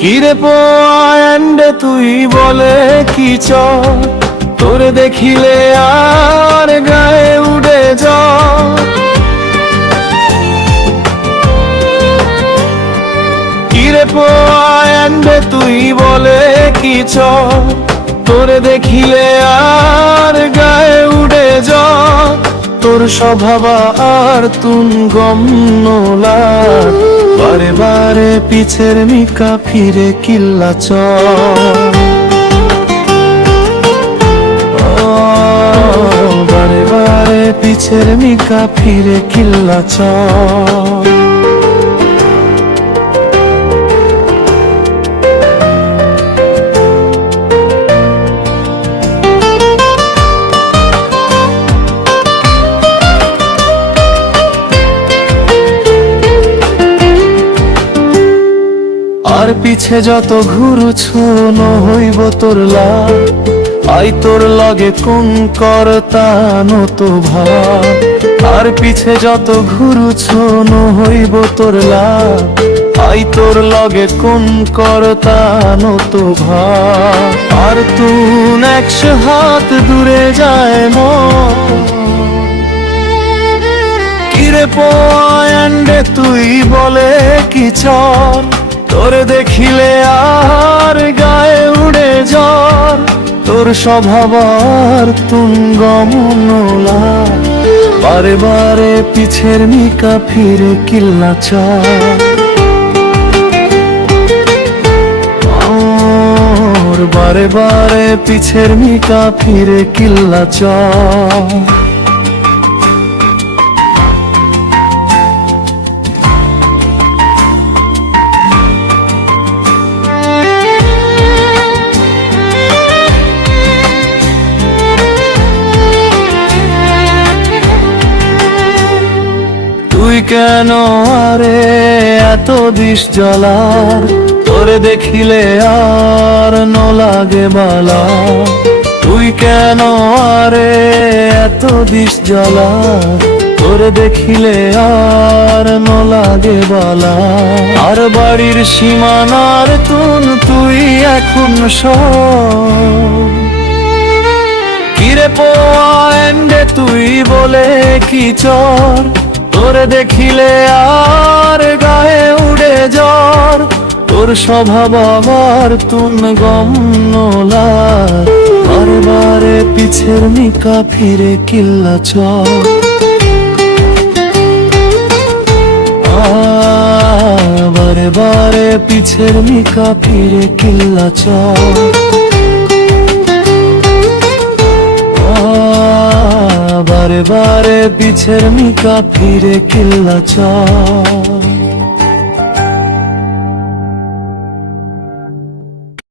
কিরে পোয়ান্ডে তুই বলে কি চ তোরে দেখিলে আর গায়ে উড়ে যা। কিরে পোয়ান্ডে তুই বলে কি চ তোরে দেখিলে আর গায়ে উড়ে যা। তোর স্বভাব আর তুন গমনোলা বারে বারে পিছের মিকা ফিরে কিল্লা চ। বারে বারে পিছের মিকা ফিরে কিল্লা চ। আর পিছে যত ঘুরুছ হইব তোর লাভ, আই তোর লগে কোন করতা নত ভাব। আর পিছে যত ঘুরুছ হইব তোর লাভ, আই তোর লগে কোন করতা নত ভাব। আর তুন 100 হাত দূরে যায় কিরে পোয়ান্ডে তুই বলে কি চর তোরে দেখিলে আর গায়ে উড়ে জ্বর। তোর স্বভাব আর তুন গমনোলা বারে বারে পিছের মিকা ফিরে কিল্লা চ। বারে বারে পিছের মিকা ফিরে কিল্লা চ। তুই কেন আরে এত দিস জ্বলার তোরে দেখিলে আর ন লাগে বালা। তুই কেন আরে এত দিস জ্বলার তোরে দেখিলে আর ন লাগে বালা। আর বাড়ির সীমানার তুই এখন সব। কিরে পোয়ান্ডে তুই বলে কি চর তোরে দেখিলে আর গায়ে উড়ে জ্বর। তোর স্বভাব আবার তুন গমনোলা বারে বারে পিছের মিকা ফিরে কিল্লা চ। বারে বারে পিছের মিকা ফিরে কিল্লা চ। বারে বারে পিছের মিকা ফিরে কিল্লা চ।